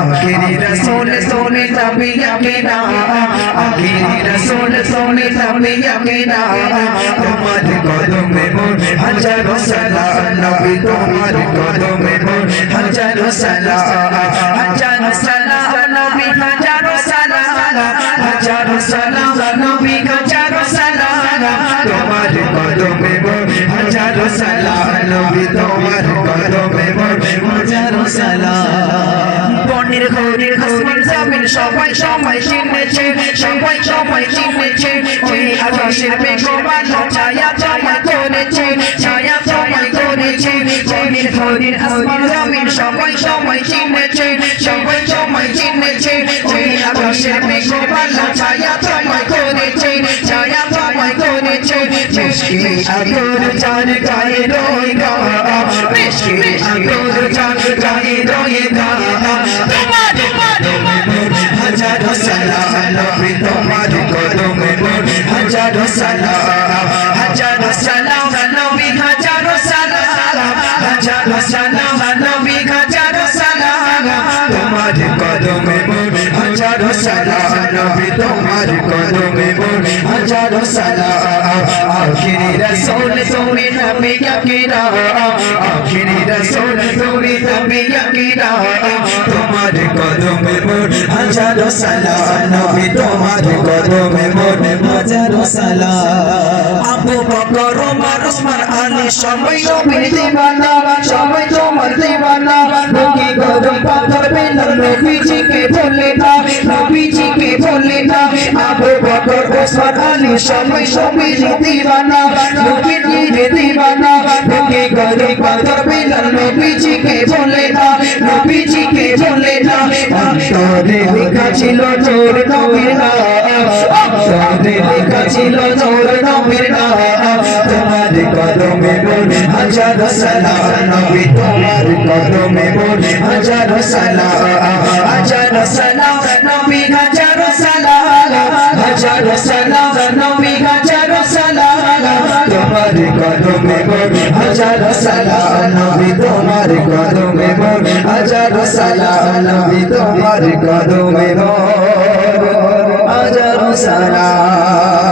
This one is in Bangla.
आखिरी रसूल सोने तभी यकीना आखिरी रसूल सोने तभी यकीना तुम्हारे कदम में वो हजर सला, नबी तुम्हारे कदम में वो हजर सला हजर सला, नबी हजर सला हजर सला, नबी हजर सला तुम्हारे कदम में वो हजर सला, नबी तुम्हारे সবাই সবাই চিনেছে, সবাই সবাই চিনেছে। ওই আকাশের মেঘমান ছায়া ছায়া করেছে ছায়া ছায়া করেছে বনের ঘরের আসমান জমিন সবাই সবাই চিনেছে, সবাই সবাই চিনেছে। ওই আকাশের মেঘমান ছায়া ছায়া করেছে ছায়া ছায়া করেছে মিষ্টি আদর, চার গায়ে রয়ে গা মিষ্টি আদর হাজারো সালাম হাজারো সালাম নবী হাজারো সালাম হাজারো সালাম নবী হাজারো সালাম তোমার কদমে মোর হাজারো সালাম নবী তোমার কদমে মোর হাজারো সালাম আখিরি রসুল, তুমি নবী ইয়াকিরা আখিরি রসুল, তুমি নবী তোমার কদমে মোর হাজারো সালাম নবী তোমার কদমে মোর হাজারো সালাম আবু বকর ওমর ওসমান আলী সবাই নবীর দিওয়ানা সবাই তোমার দিওয়ানা নবী গরম পাথর পেলাম নবীজিকে ভুলে না নবীজিকে ভুলে না আবু বকর ওসমান আলী সবাই নবীর দিওয়ানা নবীর দিওয়ানা নবী গরম পাথর পেলাম নবীজিকে ভুলে না নবীজিকে ভুলে না লেখা ছিল চোর নবীর নাম। অন্তরে লেখা ছিল চোর নবীর নাম। তোমার কদমে মোর হাজার সালাম। নবী, তোমার কদমে মোর হাজার সালাম। হাজার সালাম, নবী, হাজার সালাম। হাজার সালাম, নবী কদমে মোর হাজার সালাম নবী তোমার কদমে মোর হাজার সালাম নবী তোমার কদমে মোর হাজার সালাম